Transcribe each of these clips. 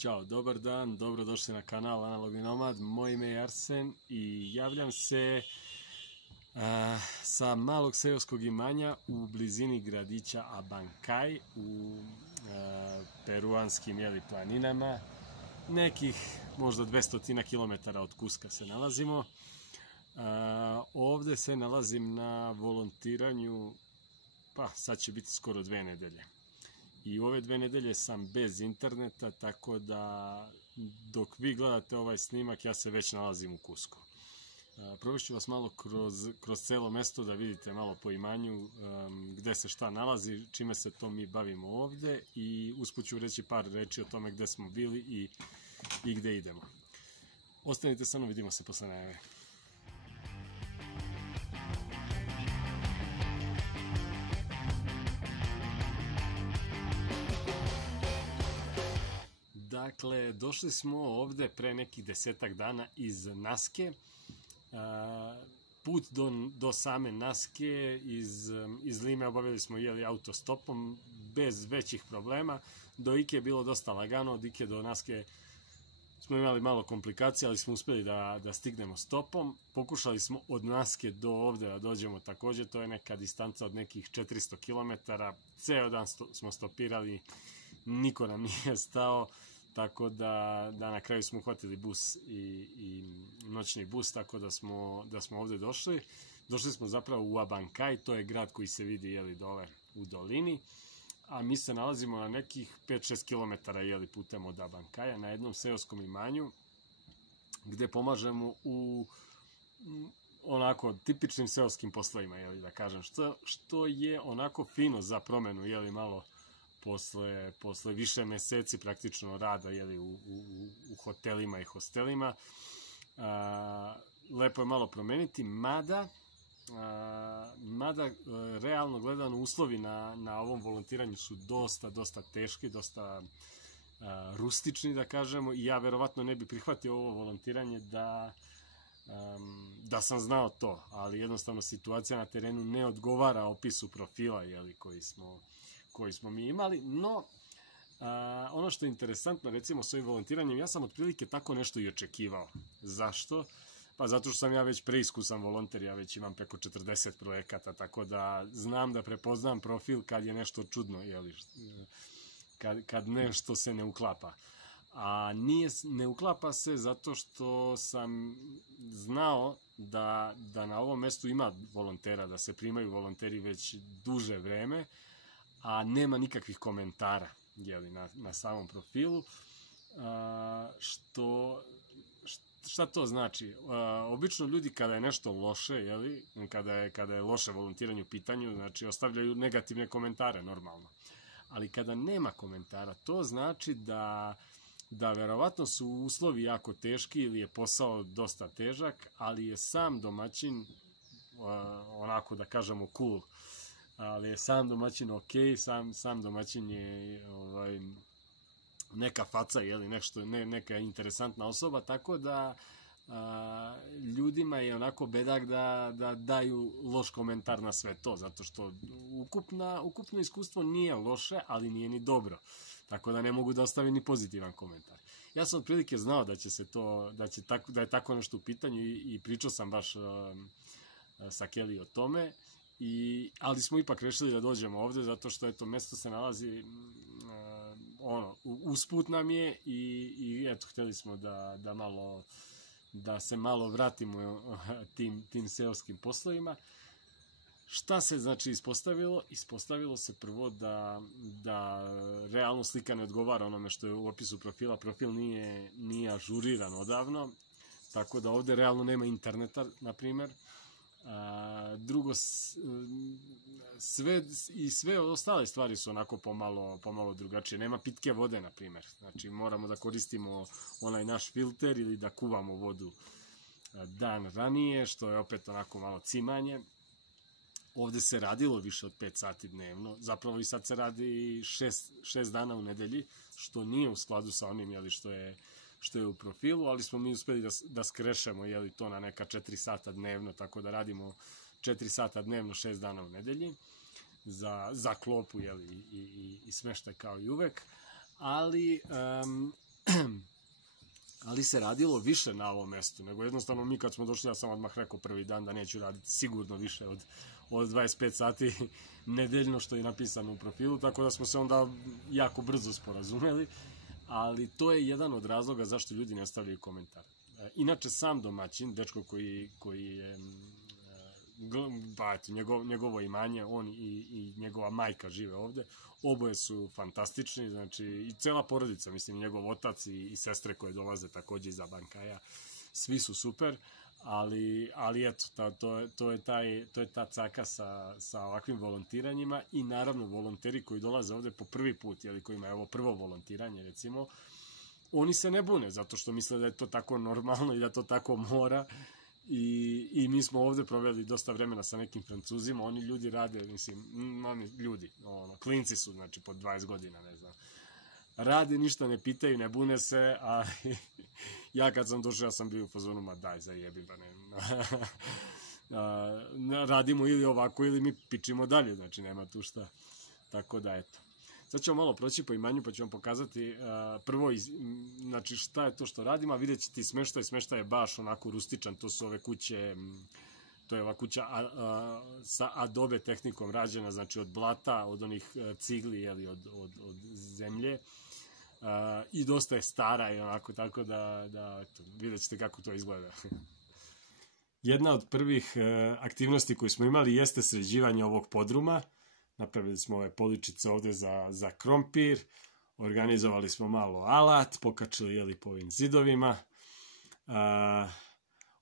Ćao, dobar dan, dobrodošli na kanal Analogni Nomad. Moje ime je Arsen i javljam se sa malog seoskog imanja u blizini gradića Abancay u peruanskim planinama. Nekih možda 200 km od Kuska se nalazimo. Ovde se nalazim na volontiranju, pa sad će biti skoro 2 nedelje. I u ove 2 nedelje sam bez interneta, tako da dok vi gledate ovaj snimak, ja se već nalazim u Kusku. Provešću vas malo kroz celo mesto da vidite malo po imanju gde se šta nalazi, čime se to mi bavimo ovde i usput ću reći par reči o tome gde smo bili i gde idemo. Ostanite sa mnom, vidimo se posle najave. Dakle, došli smo ovde pre nekih 10-ak dana iz Naske. Put do same Naske iz Lime obavili smo autostopom bez većih problema. Do Ike je bilo dosta lagano, od Ike do Naske smo imali malo komplikacija, ali smo uspeli da stignemo stopom. Pokušali smo od Naske do ovde da dođemo takođe, to je neka distanca od nekih 400 km. Ceo dan smo stopirali, niko nam nije stao, tako da na kraju smo uhvatili bus i noćni bus, tako da smo ovde došli. Došli smo zapravo u Abancay, to je grad koji se vidi dole u dolini, a mi se nalazimo na nekih 5-6 km putem od Abancaya, na jednom seoskom imanju, gde pomažemo u onako tipičnim seoskim poslovima, da kažem, što je onako fino za promenu, malo posle više meseci praktično rada u hotelima i hostelima. Lepo je malo promeniti, mada realno gledano uslovi na ovom volontiranju su dosta teški, dosta rustični, da kažemo, i ja verovatno ne bi prihvatio ovo volontiranje da sam znao to, ali jednostavno situacija na terenu ne odgovara opisu profila koji smo mi imali, no ono što je interesantno recimo s ovim volontiranjem, ja sam otprilike tako nešto i očekivao. Zašto? Pa zato što sam ja već preiskusan volonter, ja već imam preko 40 projekata, tako da znam da prepoznam profil kad je nešto čudno, kad nešto se ne uklapa. A ne uklapa se zato što sam znao da na ovom mestu ima volontera, da se primaju volonteri već duže vreme, a nema nikakvih komentara na samom profilu. Šta to znači? Obično ljudi kada je nešto loše, kada je loše volontiranje u pitanju, znači ostavljaju negativne komentare normalno. Ali kada nema komentara, to znači da verovatno su uslovi jako teški ili je posao dosta težak, ali je sam domaćin onako da kažemo cool, ali je sam domaćin ok, sam domaćin je neka faca, neka interesantna osoba, tako da ljudima je onako bedak da daju loš komentar na sve to, zato što ukupno iskustvo nije loše, ali nije ni dobro, tako da ne mogu da ostavim ni pozitivan komentar. Ja sam otprilike znao da je tako nešto u pitanju i pričao sam baš sa Kelly o tome, ali smo ipak rešili da dođemo ovde zato što mesto se nalazi usput nam je i eto, hteli smo da se malo vratimo tim seoskim poslovima. Šta se znači ispostavilo? Ispostavilo se prvo da realno slika ne odgovara onome što je u opisu profila. Profil nije ažuriran odavno, tako da ovde realno nema interneta, na primer. Drugo, sve ostale stvari su onako pomalo drugačije. Nema pitke vode, na primer. Znači, moramo da koristimo onaj naš filter ili da kuvamo vodu dan ranije, što je opet onako malo cimanje. Ovde se radilo više od 5 sati dnevno. Zapravo i sad se radi 6 dana u nedelji, što nije u skladu sa onim što je u profilu, ali smo mi uspeli da skrešemo to na neka 4 sata dnevno, tako da radimo 4 sata dnevno 6 dana u nedelji za klopu i smeštaj kao i uvek, ali ali se radilo više na ovom mestu, nego jednostavno mi kad smo došli, ja sam odmah rekao prvi dan da neću raditi sigurno više od 25 sati nedeljno, što je napisano u profilu, tako da smo se onda jako brzo sporazumeli, ali to je jedan od razloga zašto ljudi ne stavljaju komentar. Inače, sam domaćin, dečko koji je, njegovo imanje, on i njegova majka žive ovde, oboje su fantastični, znači i cela porodica, mislim, njegov otac i sestre koje dolaze takođe iz Abankaja, svi su super, ali eto, to je ta caka sa ovakvim volontiranjima i naravno volonteri koji dolaze ovde po prvi put, ili kojima je ovo prvo volontiranje, recimo, oni se ne bune, zato što misle da je to tako normalno i da to tako mora. I mi smo ovde proveli dosta vremena sa nekim Francuzima, oni ljudi rade, mislim, oni ljudi, klinci su, znači, pod 20 godina, ne znam, rade, ništa ne pitaju, ne bune se, a ja kad sam došao, ja sam bio u fazonu, ma daj, zajebi, pa ne, radimo ili ovako, ili mi pičimo dalje, znači, nema tu šta, tako da, eto. Sad ćemo malo proći po imanju, pa ću vam pokazati prvo, znači, šta je to što radimo, a vidjet ćete smeštaj je baš onako rustičan, to su ove kuće, to je ova kuća sa adobe tehnikom rađena, znači od blata, od onih cigli, jeli, od zemlje, i dosta je stara i onako, tako da eto, vidjet ćete kako to izgleda. Jedna od prvih aktivnosti koju smo imali jeste sređivanje ovog podruma. Napravili smo ove poličice ovde za krompir, organizovali smo malo alat, pokačili, jeli, po ovim zidovima.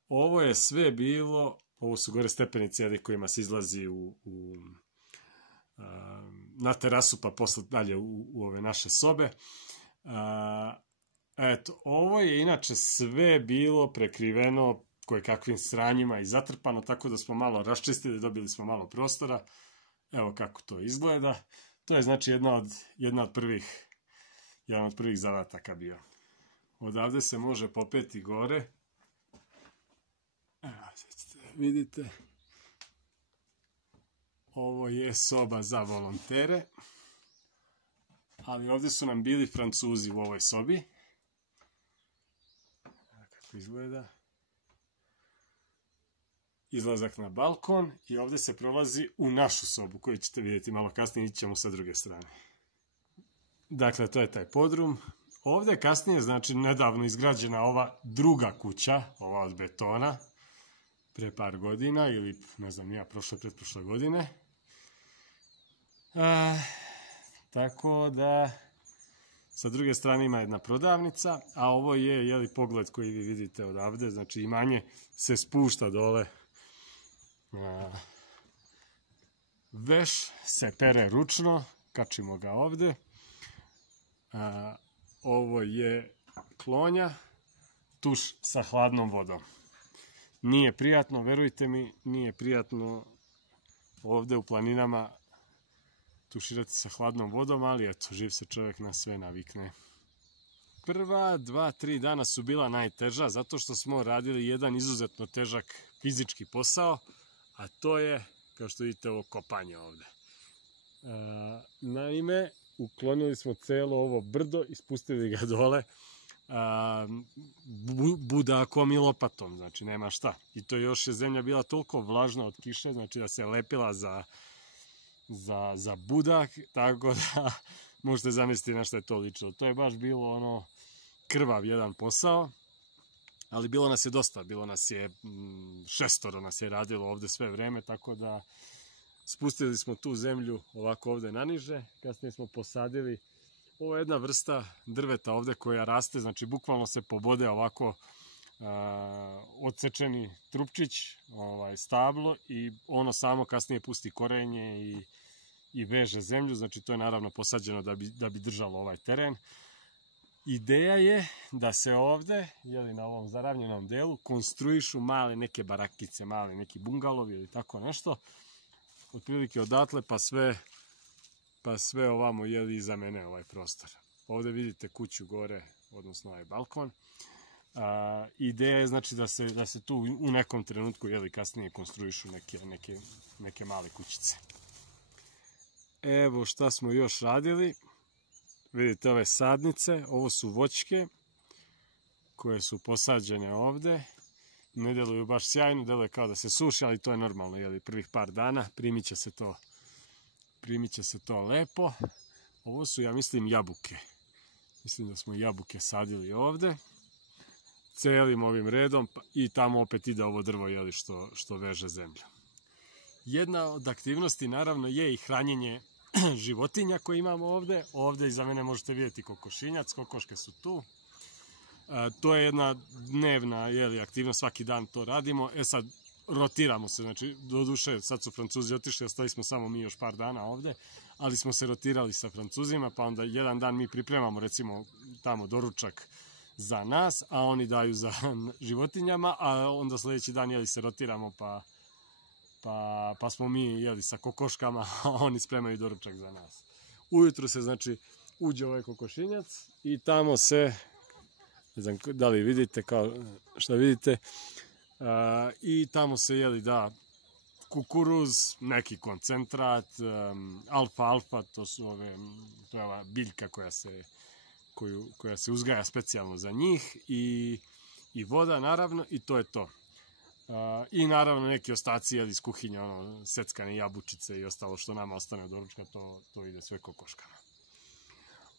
Ovo je sve bilo, ovo su gore stepenice, jeli, kojima se izlazi na terasu, pa posle dalje u ove naše sobe. Eto, ovo je inače sve bilo prekriveno kojekakvim sranjima i zatrpano, tako da smo malo raščistili, dobili smo malo prostora. Evo kako to izgleda. To je, znači, jedan od prvih zadataka bio. Odavde se može popeti gore. Evo, vidite. Ovo je soba za volontere. Ali ovde su nam bili Francuzi u ovoj sobi. Evo kako izgleda. Izlazak na balkon i ovde se prolazi u našu sobu, koju ćete vidjeti malo kasnije, ići ćemo sa druge strane. Dakle, to je taj podrum. Ovde je kasnije, znači, nedavno izgrađena ova druga kuća, ova od betona, pre par godina, ili, ne znam, ja, pretprošle godine. Tako da, sa druge strane ima jedna prodavnica, a ovo je, jeli, pogled koji vi vidite odavde, znači imanje se spušta dole. Veš se pere ručno, kačimo ga ovde. Ovo je klonja, tuš sa hladnom vodom. Nije prijatno, verujte mi, nije prijatno ovde u planinama tuširati sa hladnom vodom, ali eto, živ se čovjek na sve navikne. Prva 2-3 dana su bila najteža, zato što smo radili jedan izuzetno težak fizički posao, a to je, kao što vidite, ovo kopanje ovde. Naime, uklonili smo celo ovo brdo i spustili ga dole budakom i lopatom, znači nema šta. I to još je zemlja bila toliko vlažna od kiše, znači da se lepila za budak, tako da možete zamisliti na šta je to ličilo. To je baš bilo ono krvav jedan posao, ali bilo nas je dosta, bilo nas je 6 nas je radilo ovde sve vreme, tako da spustili smo tu zemlju ovako ovde naniže, kasnije smo posadili, ovo je jedna vrsta drveta ovde koja raste, znači bukvalno se pobode ovako odsečeni trupčić, stablo, i ono samo kasnije pusti korenje i veže zemlju, znači to je naravno posađeno da bi držalo ovaj teren. Ideja je da se ovde, jeli, na ovom zaravnjenom delu, konstruišu male neke barakice, male neki bungalovi ili tako nešto, otprilike odatle pa sve ovamo, jeli, iza mene ovaj prostor. Ovde vidite kuću gore, odnosno ovaj balkon. Ideja je, znači, da se tu u nekom trenutku, jeli, kasnije konstruišu neke male kućice. Evo šta smo još radili. vidite ove sadnice, ovo su voćke koje su posađene ovde. Ne deluju baš sjajno, deluje kao da se suši, ali to je normalno, jeli, prvih par dana, primit će se to lepo. Ovo su, ja mislim, jabuke. Mislim da smo jabuke sadili ovde. Celim ovim redom i tamo opet ide ovo drvo, jeli, što veže zemlju. Jedna od aktivnosti, naravno, je i hranjenje životinja koje imamo ovde. Ovde iza mene možete vidjeti kokošinjac, kokoške su tu. To je jedna dnevna, jeli, aktivnost, svaki dan to radimo. Sad rotiramo se, znači doduše sad su Francuzi otišli, ostali smo samo mi još par dana ovde, ali smo se rotirali sa Francuzima, pa onda jedan dan mi pripremamo recimo tamo doručak za nas, a oni daju za životinjama, a onda sljedeći dan, jeli, se rotiramo pa smo mi, jeli, sa kokoškama, a oni spremaju doručak za nas. Ujutru se, znači, uđe ovaj kokošinjac i tamo se, ne znam da li vidite, kao šta vidite, i tamo se, jeli, da kukuruz, neki koncentrat, alfa, to je ova biljka koja se uzgaja specijalno za njih, i voda, naravno, i to je to. I naravno neki ostaci, jeli, iz kuhinje, seckane jabučice i ostalo što nama ostane od doručka, to ide sve kokoškama.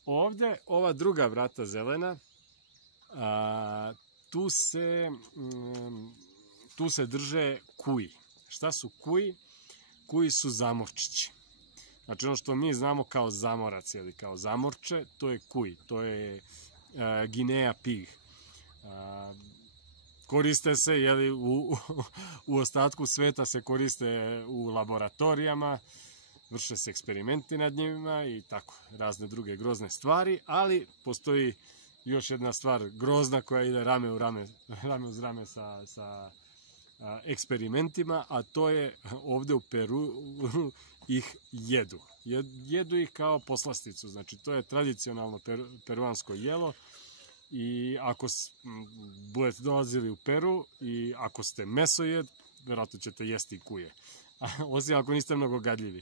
Ovde, ova druga vrata zelena, tu se drže kuji. Šta su kuji? Kuji su zamorčići. Znači ono što mi znamo kao zamorac ili kao zamorče, to je kuj, to je Guinea pig. Koriste se, jeli, u ostatku sveta se koriste u laboratorijama, vrše se eksperimenti nad njima i tako, razne druge grozne stvari, ali postoji još jedna stvar grozna koja ide rame uz rame sa eksperimentima, a to je ovde u Peru ih jedu. Jedu ih kao poslasticu, znači to je tradicionalno peruansko jelo i ako budete dolazili u Peru i ako ste mesojed, verovatno ćete jesti kuje, osim ako niste mnogo gadljivi.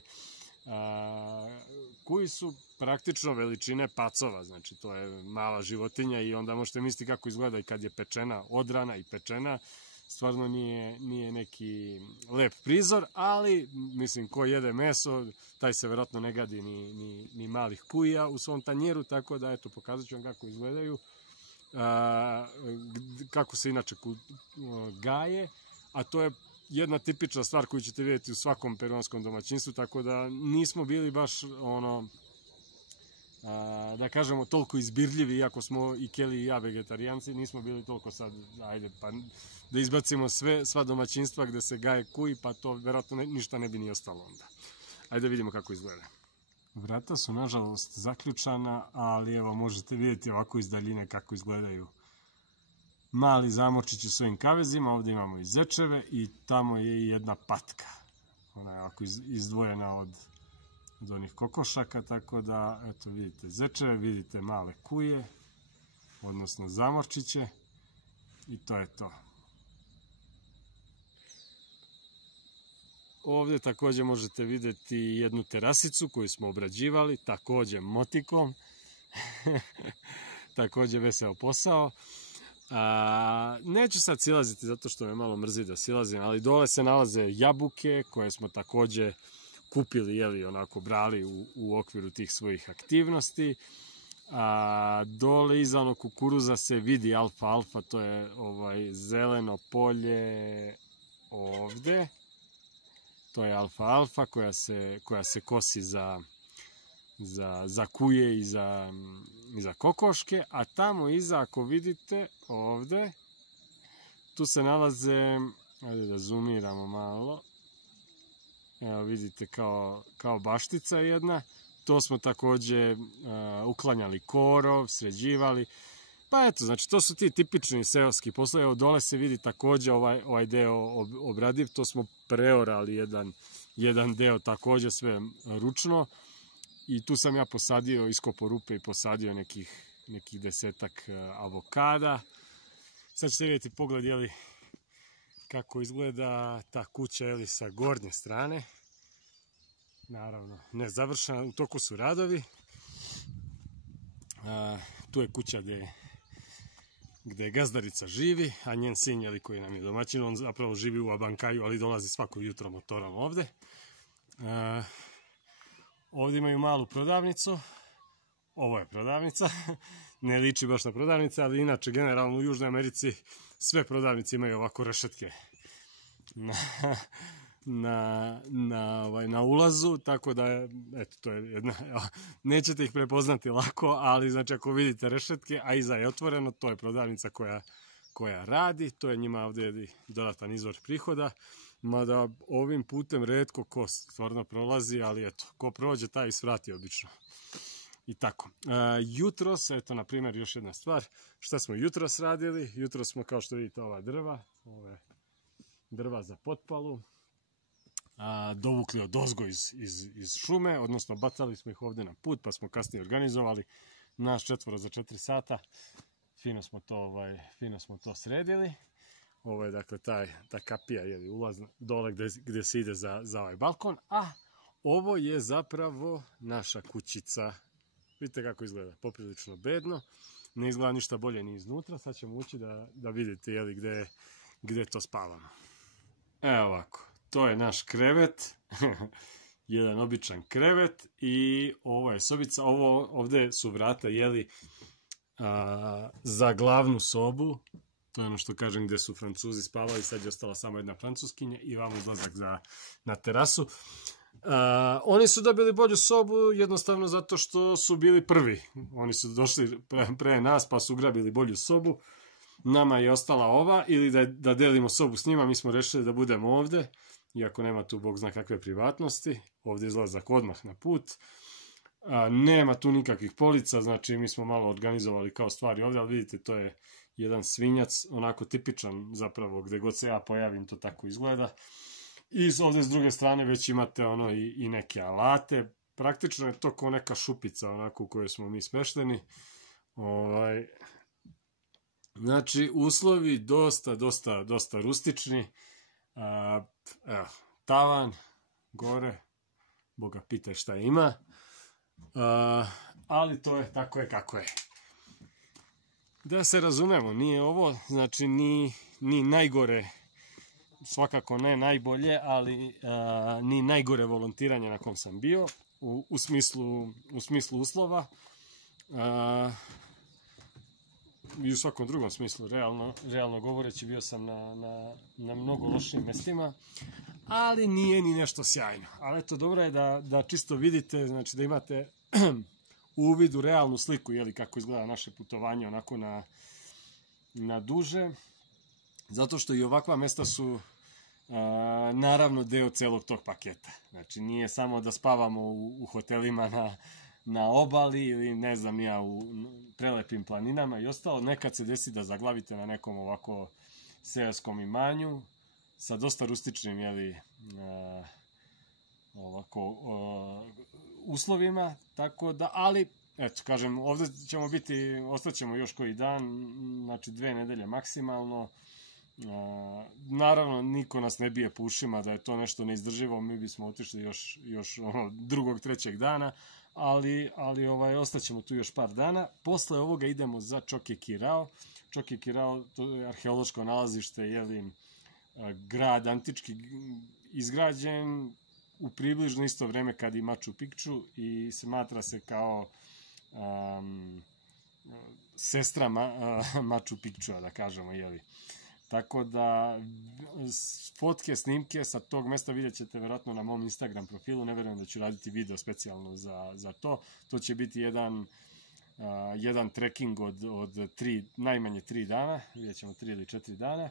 Kuji su praktično veličine pacova, znači to je mala životinja i onda možete misliti kako izgleda i kad je pečena, odrana i pečena. Stvarno nije neki lep prizor, ali mislim ko jede meso, taj se verovatno ne gadi ni malih kuja u svom tanjeru, tako da eto, pokazat ću vam kako izgledaju, kako se inače gaje, a to je jedna tipična stvar koju ćete vidjeti u svakom peruanskom domaćinstvu, tako da nismo bili baš da kažemo toliko izbirljivi, iako smo i Kelly i ja vegetarijanci, nismo bili toliko sad, ajde pa da izbacimo sva domaćinstva gde se gaje kuj, pa to verovatno ništa ne bi ni ostalo onda. Ajde vidimo kako izgleda. Vrata su nažalost zaključana, ali evo možete vidjeti ovako iz daljine kako izgledaju mali zamorčići u svojim kavezima. Ovde imamo i zečeve i tamo je i jedna patka. Ona je ovako izdvojena od onih kokošaka, tako da, eto, vidite zečeve, vidite male kuje, odnosno zamorčiće, i to je to. Ovde takođe možete videti jednu terasicu koju smo obrađivali, takođe motikom, takođe veseo posao. Neću sad silaziti zato što me malo mrzi da silazim, ali dole se nalaze jabuke koje smo takođe kupili, jeli, onako brali u okviru tih svojih aktivnosti. Dole iza onog kukuruza se vidi alfa, to je zeleno polje ovde. To je alfa koja se kosi za kuje i za kokoške, a tamo iza, ako vidite ovde, tu se nalaze, ajde da zoomiramo malo, evo vidite kao baštica jedna, to smo takođe uklanjali korov, sređivali, pa eto, znači to su ti tipični seoski poslovi. Evo dole se vidi takođe ovaj deo obradiv, to smo preorali jedan deo takođe sve ručno i tu sam ja posadio, iskopao rupe i posadio nekih 10-ak avokada. Sad ćete vidjeti pogled, jeli, kako izgleda ta kuća, jeli, sa gornje strane. Naravno, ne završena, u toku su radovi. Tu je kuća gde gazdarica živi, a njen sin, koji nam je domaćin, on zapravo živi u Abankaju, ali dolazi svako jutro motorom ovde. Ovdje imaju malu prodavnicu. Ovo je prodavnica. Ne liči baš na prodavnice, ali inače generalno u Južnoj Americi sve prodavnice imaju ovako rešetke na ulazu, tako da eto, to je jedna, nećete ih prepoznati lako, ali znači ako vidite rešetke, a iza je otvoreno, to je prodavnica koja radi, to je njima ovdje dodatan izvor prihoda, mada ovim putem retko ko stvarno prolazi, ali eto, ko prođe taj svrati obično. I tako. Jutros, eto na primjer još jedna stvar, šta smo jutros radili? Jutros smo, kao što vidite, ova drva za potpalu dovukli odozgo iz šume, odnosno bacali smo ih ovdje na put, pa smo kasnije organizovali naš 4 za 4 sata. Fino smo to sredili. Ovo je dakle ta kapija, ulaz dole gdje se ide za ovaj balkon, a ovo je zapravo naša kućica. Vidite kako izgleda, poprilično bedno, ne izgleda ništa bolje ni iznutra. Sad ćemo ući da vidite gdje to spavamo. Evo ovako, to je naš krevet, jedan običan krevet i ovo je sobica, ovdje su vrata za glavnu sobu, to je ono što kažem gdje su Francuzi spavali, sad je ostala samo jedna francuskinja i vamo izlazak na terasu. Oni su dobili bolju sobu jednostavno zato što su bili prvi. Oni su došli pre nas pa su ugrabili bolju sobu. Nama je ostala ova, ili da delimo sobu s njima, mi smo rešili da budemo ovde, iako nema tu bog zna kakve privatnosti. Ovdje izlazak odmah na put. Nema tu nikakvih polica, znači mi smo malo organizovali kao stvari ovdje, ali vidite to je jedan svinjac, onako tipičan zapravo, gde god se ja pojavim to tako izgleda. I ovdje s druge strane već imate i neke alate, praktično je to kao neka šupica onako u kojoj smo mi smešteni. Znači uslovi dosta rustični, evo, tavan, gore, Boga pitaj šta ima, ali to je tako je kako je. Da se razumemo, nije ovo, znači ni najgore, svakako ne najbolje, ali ni najgore volontiranje na kom sam bio, u smislu uslova, i u svakom drugom smislu, realno govoreći, bio sam na mnogo lošim mestima, ali nije ni nešto sjajno. Ali eto, dobro je da čisto vidite, znači da imate uvid u realnu sliku, kako izgleda naše putovanje onako na duže, zato što i ovakva mesta su naravno deo celog tog paketa. Znači nije samo da spavamo u hotelima na obali ili ne znam ja u prelepim planinama i ostalo. Nekad se desi da zaglavite na nekom ovako seoskom imanju sa dosta rustičnim uslovima, tako da, ali eto, kažem, ovdje ćemo ostaćemo još koji dan, znači 2 nedelje maksimalno. Naravno, niko nas ne bije po ušima da je to nešto neizdrživo, mi bismo otišli još drugog, trećeg dana, ali ostaćemo tu još par dana. Posle ovoga idemo za Čokekirao. Čokekirao, to je arheološko nalazište, grad antički izgrađen u približno isto vreme kad i Machu Picchu i smatra se kao sestra Machu Picchua, da kažemo, Tako da, fotke, snimke sa tog mesta vidjet ćete verovatno na mom Instagram profilu, ne verujem da ću raditi video specijalno za to. To će biti jedan trekking od najmanje 3 dana, vidjet ćemo 3 ili 4 dana.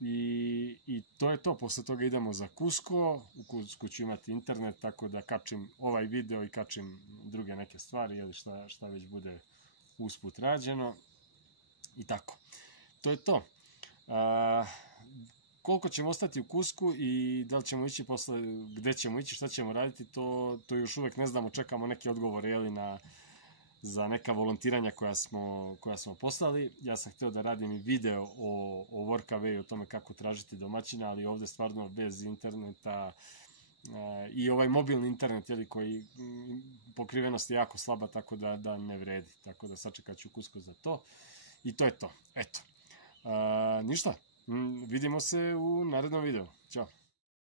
I to je to, posle toga idemo za Cusco, u Cuscu ću imati internet, tako da kačim ovaj video i kačim druge neke stvari, šta već bude usput rađeno. I tako, to je to. Koliko ćemo ostati u Cuscu i da li ćemo ići posle, gde ćemo ići, šta ćemo raditi, to još uvek ne znamo, čekamo neke odgovore za neka volontiranja koja smo poslali. Ja sam hteo da radim i video o Workaway, o tome kako tražiti domaćina, ali ovde stvarno bez interneta i ovaj mobilni internet, jeli, koji pokrivenost je jako slaba, tako da ne vredi. Tako da sačekat ću Kusko za to. I to je to. Eto. Ništa. Vidimo se u narednom videu. Ćao.